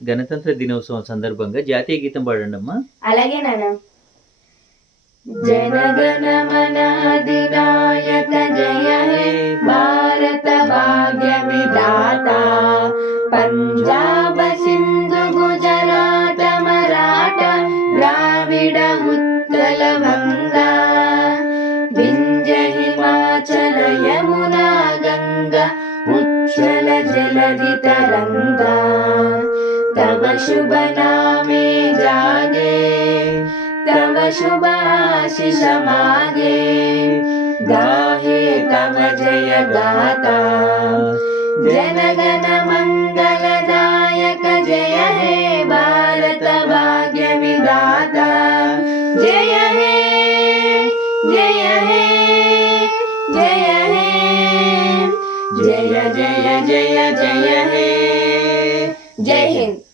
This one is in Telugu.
గణతంత్ర దినోత్సవం సందర్భంగా జాతీయ గీతం పాడండి అమ్మా అలాగే నాన్న జనగణ జయ హే భారత భాగ్య విధాత పంజాబ సింధు గుజరాత మరాఠ ద్రావిడ ఉత్కల వంగా వింజ హిమాచల యమునా గంగా ఉచ్చల జలధి తరంగా तव शुभ नामे जागे तव शुभ आशिष मागे गाहे तव जय गाता जनगण मङ्गलदायक जय हे भारत भाग्य विदाता जय हे जय हे जय हे, जय जय जय जय जय हिंद